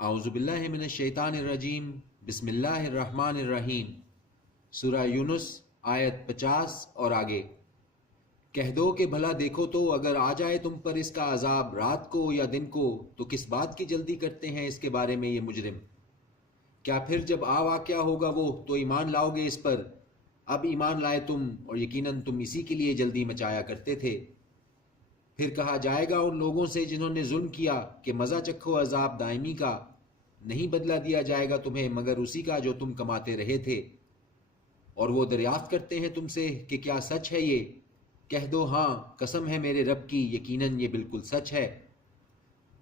اعوذ باللہ من الشیطان الرجیم، بسم اللہ الرحمن الرحیم۔ سورہ یونس آیت 50 اور آگے۔ کہہ دو کہ بھلا دیکھو تو اگر آ جائے تم پر اس کا عذاب رات کو یا دن کو تو کس بات کی جلدی کرتے ہیں اس کے بارے میں یہ مجرم؟ کیا پھر جب آ واقعہ ہوگا وہ تو ایمان لاؤ گے اس پر؟ اب ایمان لائے تم، اور یقیناً تم اسی کے لیے جلدی مچایا کرتے تھے۔ پھر کہا جائے گا ان لوگوں سے جنہوں نے ظلم کیا کہ مزہ چکھو عذاب دائمی کا، نہیں بدلہ دیا جائے گا تمہیں مگر اسی کا جو تم کماتے رہے تھے۔ اور وہ دریافت کرتے ہیں تم سے کہ کیا سچ ہے یہ؟ کہہ دو ہاں، قسم ہے میرے رب کی، یقیناً یہ بالکل سچ ہے،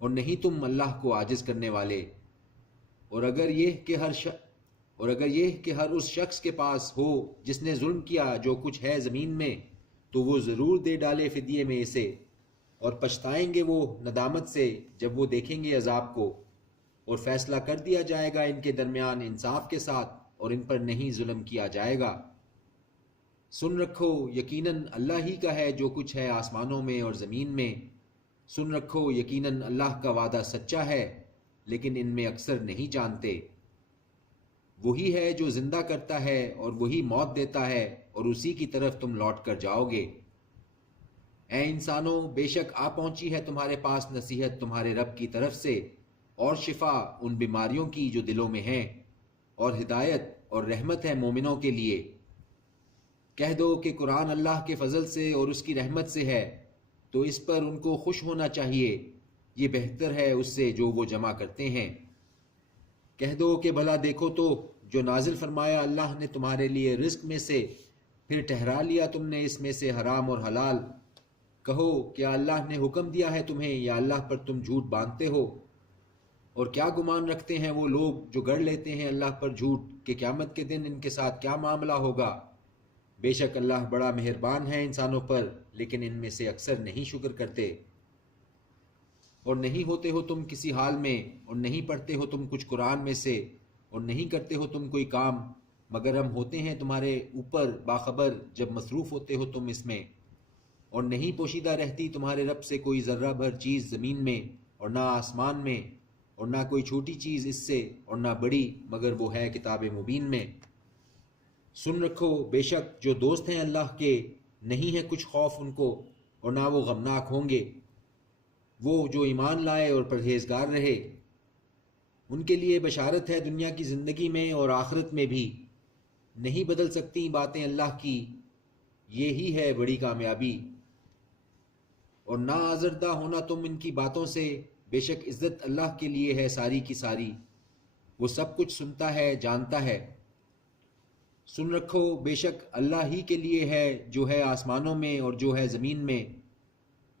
اور نہیں تم اللہ کو عاجز کرنے والے۔ اور اگر یہ کہ ہر اس شخص کے پاس ہو جس نے ظلم کیا جو کچھ ہے زمین میں، تو وہ ضرور دے ڈالے فدیے میں اسے، اور پچھتائیں گے وہ ندامت سے جب وہ دیکھیں گے عذاب کو، اور فیصلہ کر دیا جائے گا ان کے درمیان انصاف کے ساتھ، اور ان پر نہیں ظلم کیا جائے گا۔ سن رکھو یقیناً اللہ ہی کا ہے جو کچھ ہے آسمانوں میں اور زمین میں۔ سن رکھو یقیناً اللہ کا وعدہ سچا ہے، لیکن ان میں اکثر نہیں جانتے۔ وہی ہے جو زندہ کرتا ہے اور وہی موت دیتا ہے، اور اسی کی طرف تم لوٹ کر جاؤ گے۔ اے انسانوں، بے شک آ پہنچی ہے تمہارے پاس نصیحت تمہارے رب کی طرف سے، اور شفا ان بیماریوں کی جو دلوں میں ہیں، اور ہدایت اور رحمت ہے مومنوں کے لیے۔ کہہ دو کہ قرآن اللہ کے فضل سے اور اس کی رحمت سے ہے، تو اس پر ان کو خوش ہونا چاہیے، یہ بہتر ہے اس سے جو وہ جمع کرتے ہیں۔ کہہ دو کہ بھلا دیکھو تو جو نازل فرمایا اللہ نے تمہارے لیے رزق میں سے، پھر ٹھہرا لیا تم نے اس میں سے حرام اور حلال۔ کہو کیا اللہ نے حکم دیا ہے تمہیں، یا اللہ پر تم جھوٹ باندھتے ہو؟ اور کیا گمان رکھتے ہیں وہ لوگ جو گڑھ لیتے ہیں اللہ پر جھوٹ کہ قیامت کے دن ان کے ساتھ کیا معاملہ ہوگا؟ بے شک اللہ بڑا مہربان ہے انسانوں پر، لیکن ان میں سے اکثر نہیں شکر کرتے۔ اور نہیں ہوتے ہو تم کسی حال میں، اور نہیں پڑھتے ہو تم کچھ قرآن میں سے، اور نہیں کرتے ہو تم کوئی کام، مگر ہم ہوتے ہیں تمہارے اوپر باخبر جب مصروف ہوتے ہو تم اس میں۔ اور نہیں پوشیدہ رہتی تمہارے رب سے کوئی ذرہ بھر چیز زمین میں اور نہ آسمان میں، اور نہ کوئی چھوٹی چیز اس سے اور نہ بڑی، مگر وہ ہے کتاب مبین میں۔ سن رکھو بے شک جو دوست ہیں اللہ کے، نہیں ہے کچھ خوف ان کو، اور نہ وہ غمناک ہوں گے، وہ جو ایمان لائے اور پرہیزگار رہے۔ ان کے لیے بشارت ہے دنیا کی زندگی میں اور آخرت میں بھی، نہیں بدل سکتی باتیں اللہ کی، یہی ہے بڑی کامیابی۔ اور نہ آزردہ ہونا تم ان کی باتوں سے، بے شک عزت اللہ کے لیے ہے ساری کی ساری، وہ سب کچھ سنتا ہے جانتا ہے۔ سن رکھو بے شک اللہ ہی کے لیے ہے جو ہے آسمانوں میں اور جو ہے زمین میں،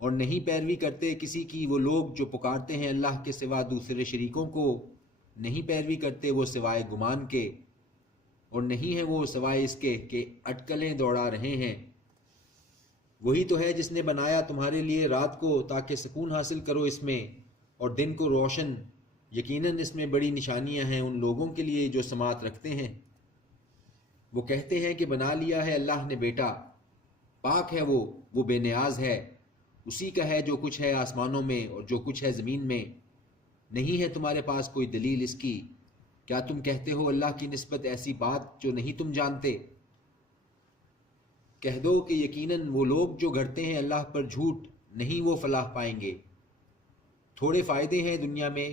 اور نہیں پیروی کرتے کسی کی وہ لوگ جو پکارتے ہیں اللہ کے سوا دوسرے شریکوں کو، نہیں پیروی کرتے وہ سوائے گمان کے، اور نہیں ہے وہ سوائے اس کے کہ اٹکلیں دوڑا رہے ہیں۔ وہی تو ہے جس نے بنایا تمہارے لیے رات کو تاکہ سکون حاصل کرو اس میں، اور دن کو روشن، یقیناً اس میں بڑی نشانیاں ہیں ان لوگوں کے لیے جو سماعت رکھتے ہیں۔ وہ کہتے ہیں کہ بنا لیا ہے اللہ نے بیٹا، پاک ہے وہ بے نیاز ہے، اسی کا ہے جو کچھ ہے آسمانوں میں اور جو کچھ ہے زمین میں، نہیں ہے تمہارے پاس کوئی دلیل اس کی۔ کیا تم کہتے ہو اللہ کی نسبت ایسی بات جو نہیں تم جانتے؟ کہہ دو کہ یقیناً وہ لوگ جو گھڑتے ہیں اللہ پر جھوٹ، نہیں وہ فلاح پائیں گے۔ تھوڑے فائدے ہیں دنیا میں،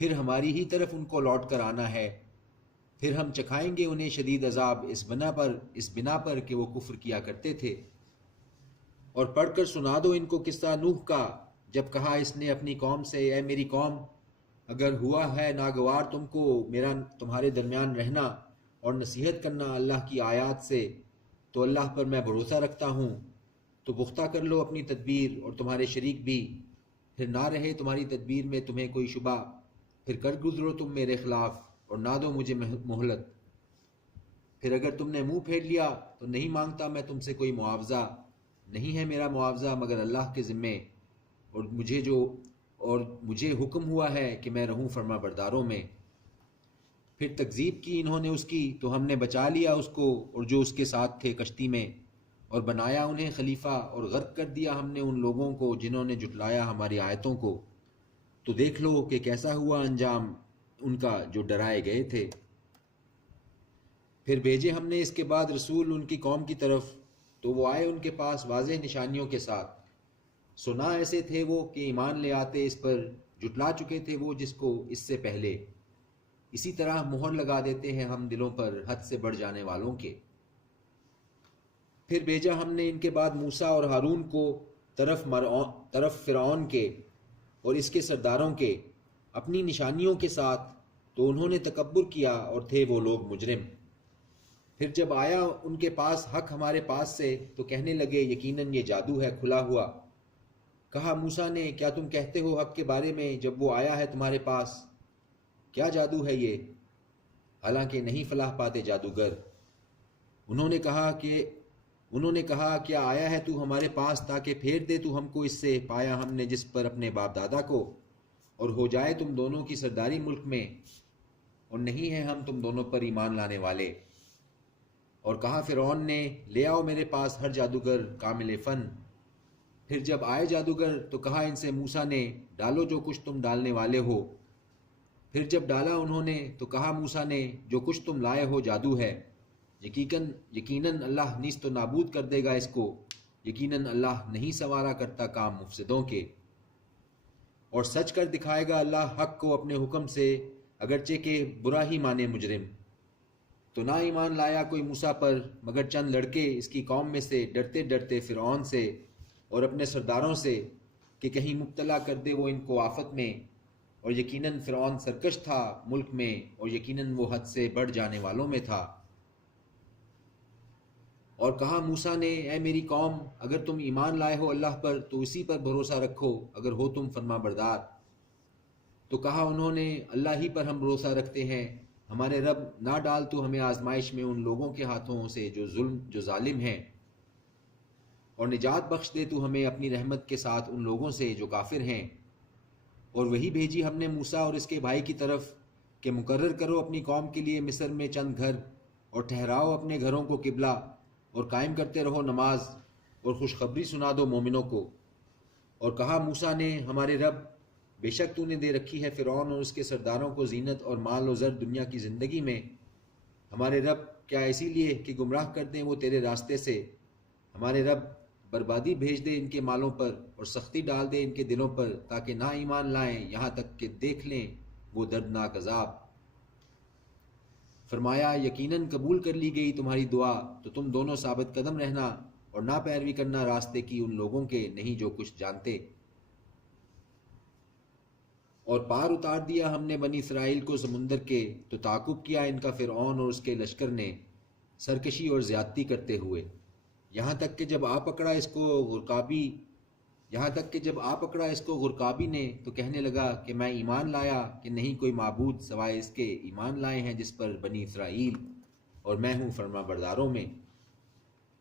پھر ہماری ہی طرف ان کو لوٹ کر آنا ہے، پھر ہم چکھائیں گے انہیں شدید عذاب اس بنا پر کہ وہ کفر کیا کرتے تھے۔ اور پڑھ کر سنا دو ان کو قصہ نوح کا، جب کہا اس نے اپنی قوم سے، اے میری قوم، اگر ہوا ہے ناگوار تم کو میرا تمہارے درمیان رہنا اور نصیحت کرنا اللہ کی آیات سے، تو اللہ پر میں بھروسہ رکھتا ہوں، تو پختہ کر لو اپنی تدبیر اور تمہارے شریک بھی، پھر نہ رہے تمہاری تدبیر میں تمہیں کوئی شبہ، پھر کر گزرو تم میرے خلاف اور نہ دو مجھے مہلت۔ پھر اگر تم نے منہ پھیر لیا تو نہیں مانگتا میں تم سے کوئی معاوضہ، نہیں ہے میرا معاوضہ مگر اللہ کے ذمے، اور مجھے حکم ہوا ہے کہ میں رہوں فرما برداروں میں۔ پھر تکذیب کی انہوں نے اس کی، تو ہم نے بچا لیا اس کو اور جو اس کے ساتھ تھے کشتی میں، اور بنایا انہیں خلیفہ، اور غرق کر دیا ہم نے ان لوگوں کو جنہوں نے جھٹلایا ہماری آیتوں کو۔ تو دیکھ لو کہ کیسا ہوا انجام ان کا جو ڈرائے گئے تھے۔ پھر بھیجے ہم نے اس کے بعد رسول ان کی قوم کی طرف، تو وہ آئے ان کے پاس واضح نشانیوں کے ساتھ۔ سنا ایسے تھے وہ کہ ایمان لے آتے اس پر، جٹلا چکے تھے وہ جس کو اس سے پہلے۔ اسی طرح مہر لگا دیتے ہیں ہم دلوں پر حد سے بڑھ جانے والوں کے۔ پھر بھیجا ہم نے ان کے بعد موسیٰ اور ہارون کو طرف فرعون کے اور اس کے سرداروں کے اپنی نشانیوں کے ساتھ، تو انہوں نے تکبر کیا اور تھے وہ لوگ مجرم۔ پھر جب آیا ان کے پاس حق ہمارے پاس سے، تو کہنے لگے یقیناً یہ جادو ہے کھلا ہوا۔ کہا موسیٰ نے کیا تم کہتے ہو حق کے بارے میں جب وہ آیا ہے تمہارے پاس؟ کیا جادو ہے یہ؟ حالانکہ نہیں فلاح پاتے جادوگر۔ انہوں نے کہا کیا آیا ہے تو ہمارے پاس تاکہ پھیر دے تو ہم کو اس سے پایا ہم نے جس پر اپنے باپ دادا کو، اور ہو جائے تم دونوں کی سرداری ملک میں، اور نہیں ہیں ہم تم دونوں پر ایمان لانے والے۔ اور کہا فرعون نے لے آؤ میرے پاس ہر جادوگر کامل فن۔ پھر جب آئے جادوگر تو کہا ان سے موسیٰ نے ڈالو جو کچھ تم ڈالنے والے ہو۔ پھر جب ڈالا انہوں نے تو کہا موسیٰ نے جو کچھ تم لائے ہو جادو ہے، یقیناً اللہ نیست و نابود کر دے گا اس کو، یقیناً اللہ نہیں سنوارا کرتا کام مفسدوں کے۔ اور سچ کر دکھائے گا اللہ حق کو اپنے حکم سے، اگرچہ کہ برا ہی مانے مجرم۔ تو نہ ایمان لایا کوئی موسیٰ پر مگر چند لڑکے اس کی قوم میں سے، ڈرتے ڈرتے فرعون سے اور اپنے سرداروں سے کہ کہیں مبتلا کر دے وہ ان کو آفت میں۔ اور یقیناً فرعون سرکش تھا ملک میں، اور یقیناً وہ حد سے بڑھ جانے والوں میں تھا۔ اور کہا موسیٰ نے اے میری قوم اگر تم ایمان لائے ہو اللہ پر تو اسی پر بھروسہ رکھو اگر ہو تم فرما بردار۔ تو کہا انہوں نے اللہ ہی پر ہم بھروسہ رکھتے ہیں، ہمارے رب نہ ڈال تو ہمیں آزمائش میں ان لوگوں کے ہاتھوں سے جو ظالم ہیں، اور نجات بخش دے تو ہمیں اپنی رحمت کے ساتھ ان لوگوں سے جو کافر ہیں۔ اور وہی بھیجی ہم نے موسیٰ اور اس کے بھائی کی طرف کہ مقرر کرو اپنی قوم کے لیے مصر میں چند گھر، اور ٹھہراؤ اپنے گھروں کو قبلہ، اور قائم کرتے رہو نماز، اور خوشخبری سنا دو مومنوں کو۔ اور کہا موسیٰ نے ہمارے رب بے شک تو نے دے رکھی ہے فرعون اور اس کے سرداروں کو زینت اور مال و زر دنیا کی زندگی میں، ہمارے رب کیا اسی لیے کہ گمراہ کر دیں وہ تیرے راستے سے؟ ہمارے رب بربادی بھیج دے ان کے مالوں پر اور سختی ڈال دے ان کے دلوں پر تاکہ نہ ایمان لائیں یہاں تک کہ دیکھ لیں وہ دردناک عذاب۔ فرمایا یقیناً قبول کر لی گئی تمہاری دعا، تو تم دونوں ثابت قدم رہنا اور نہ پیروی کرنا راستے کی ان لوگوں کے نہیں جو کچھ جانتے۔ اور پار اتار دیا ہم نے بنی اسرائیل کو سمندر کے، تو تعاقب کیا ان کا فرعون اور اس کے لشکر نے سرکشی اور زیادتی کرتے ہوئے، یہاں تک کہ جب آ پکڑا اس کو غرقابی نے تو کہنے لگا کہ میں ایمان لایا کہ نہیں کوئی معبود سوائے اس کے ایمان لائے ہیں جس پر بنی اسرائیل، اور میں ہوں فرما برداروں میں۔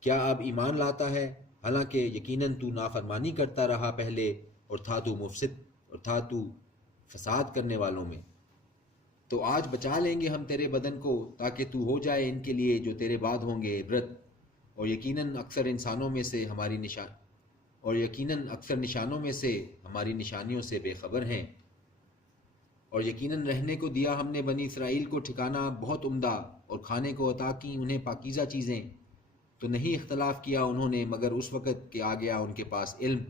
کیا اب ایمان لاتا ہے حالانکہ یقیناً تو نافرمانی کرتا رہا پہلے، اور تھا تو فساد کرنے والوں میں۔ تو آج بچا لیں گے ہم تیرے بدن کو تاکہ تو ہو جائے ان کے لیے جو تیرے بعد ہوں گے عبرت، اور یقیناً اکثر نشانوں میں سے ہماری نشانیوں سے بے خبر ہیں۔ اور یقیناً رہنے کو دیا ہم نے بنی اسرائیل کو ٹھکانہ بہت عمدہ، اور کھانے کو عطا کی انہیں پاکیزہ چیزیں، تو نہیں اختلاف کیا انہوں نے مگر اس وقت کہ آ گیا ان کے پاس علم۔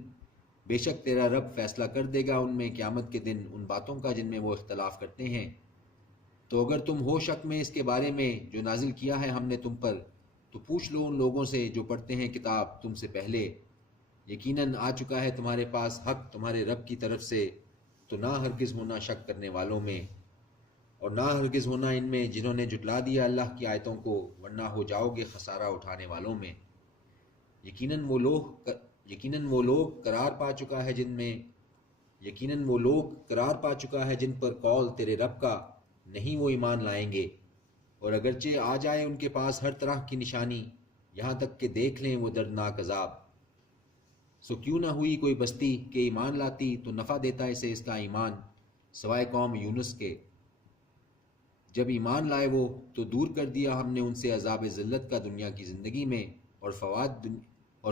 بے شک تیرا رب فیصلہ کر دے گا ان میں قیامت کے دن ان باتوں کا جن میں وہ اختلاف کرتے ہیں۔ تو اگر تم ہو شک میں اس کے بارے میں جو نازل کیا ہے ہم نے تم پر، تو پوچھ لو ان لوگوں سے جو پڑھتے ہیں کتاب تم سے پہلے، یقیناً آ چکا ہے تمہارے پاس حق تمہارے رب کی طرف سے، تو نہ ہرگز ہونا شک کرنے والوں میں، اور نہ ہرگز ہونا ان میں جنہوں نے جھٹلا دیا اللہ کی آیتوں کو، ورنہ ہو جاؤ گے خسارہ اٹھانے والوں میں۔ یقیناً وہ لوگ قرار پا چکا ہے جن پر قول تیرے رب کا نہیں وہ ایمان لائیں گے، اور اگرچہ آ جائے ان کے پاس ہر طرح کی نشانی یہاں تک کہ دیکھ لیں وہ دردناک عذاب۔ سو کیوں نہ ہوئی کوئی بستی کہ ایمان لاتی تو نفع دیتا اسے اس کا ایمان، سوائے قوم یونس کے۔ جب ایمان لائے وہ تو دور کر دیا ہم نے ان سے عذاب ذلت کا دنیا کی زندگی میں، اور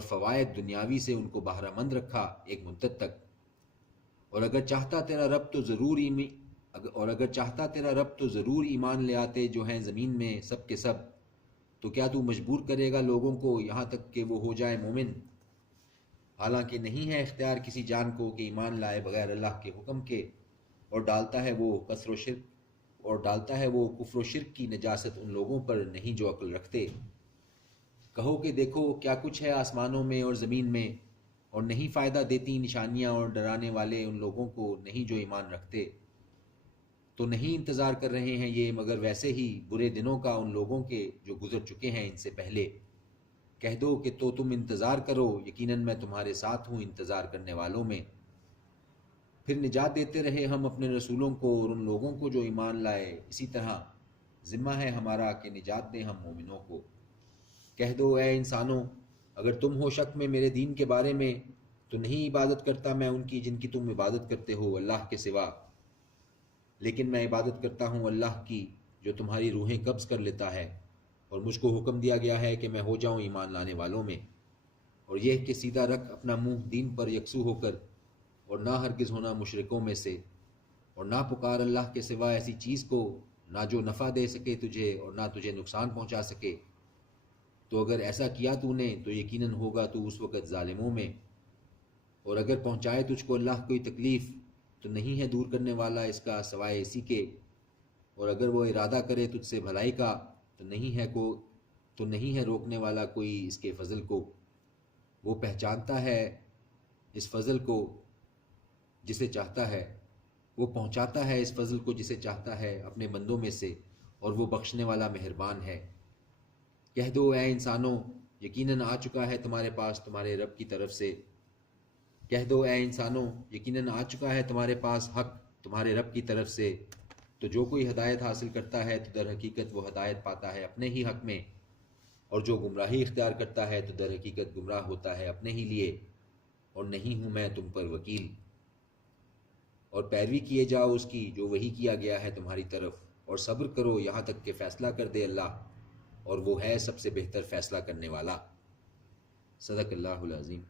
فوائد دنیاوی سے ان کو بہرہ مند رکھا ایک مدت تک۔ اور اگر چاہتا تیرا رب تو ضرور ایمان لے آتے جو ہیں زمین میں سب کے سب، تو کیا تو مجبور کرے گا لوگوں کو یہاں تک کہ وہ ہو جائے مومن؟ حالانکہ نہیں ہے اختیار کسی جان کو کہ ایمان لائے بغیر اللہ کے حکم کے، اور ڈالتا ہے وہ کفر و شرک کی نجاست ان لوگوں پر نہیں جو عقل رکھتے۔ کہو کہ دیکھو کیا کچھ ہے آسمانوں میں اور زمین میں، اور نہیں فائدہ دیتی نشانیاں اور ڈرانے والے ان لوگوں کو نہیں جو ایمان رکھتے۔ تو نہیں انتظار کر رہے ہیں یہ مگر ویسے ہی برے دنوں کا ان لوگوں کے جو گزر چکے ہیں ان سے پہلے۔ کہہ دو کہ تو تم انتظار کرو، یقیناً میں تمہارے ساتھ ہوں انتظار کرنے والوں میں۔ پھر نجات دیتے رہے ہم اپنے رسولوں کو اور ان لوگوں کو جو ایمان لائے، اسی طرح ذمہ ہے ہمارا کہ نجات دیں ہم مومنوں کو۔ کہہ دو اے انسانوں، اگر تم ہو شک میں میرے دین کے بارے میں تو نہیں عبادت کرتا میں ان کی جن کی تم عبادت کرتے ہو اللہ کے سوا، لیکن میں عبادت کرتا ہوں اللہ کی جو تمہاری روحیں قبض کر لیتا ہے، اور مجھ کو حکم دیا گیا ہے کہ میں ہو جاؤں ایمان لانے والوں میں، اور یہ کہ سیدھا رکھ اپنا منہ دین پر یکسو ہو کر، اور نہ ہرگز ہونا مشرکوں میں سے، اور نہ پکار اللہ کے سوا ایسی چیز کو نہ جو نفع دے سکے تجھے اور نہ تجھے نقصان پہنچا سکے۔ تو اگر ایسا کیا تو نے تو یقیناً ہوگا تو اس وقت ظالموں میں۔ اور اگر پہنچائے تجھ کو اللہ کوئی تکلیف تو نہیں ہے دور کرنے والا اس کا سوائے اسی کے، اور اگر وہ ارادہ کرے تجھ سے بھلائی کا تو نہیں ہے روکنے والا کوئی اس کے فضل کو۔ وہ پہچانتا ہے اس فضل کو جسے چاہتا ہے، وہ پہنچاتا ہے اس فضل کو جسے چاہتا ہے اپنے بندوں میں سے، اور وہ بخشنے والا مہربان ہے۔ کہہ دو اے انسانوں، یقیناً آ چکا ہے تمہارے پاس تمہارے رب کی طرف سے حق تمہارے رب کی طرف سے، تو جو کوئی ہدایت حاصل کرتا ہے تو در حقیقت وہ ہدایت پاتا ہے اپنے ہی حق میں، اور جو گمراہی اختیار کرتا ہے تو در حقیقت گمراہ ہوتا ہے اپنے ہی لیے، اور نہیں ہوں میں تم پر وکیل۔ اور پیروی کیے جاؤ اس کی جو وحی کیا گیا ہے تمہاری طرف، اور صبر کرو یہاں تک کہ فیصلہ کر دے اللہ، اور وہ ہے سب سے بہتر فیصلہ کرنے والا۔ صدق اللہ العظیم۔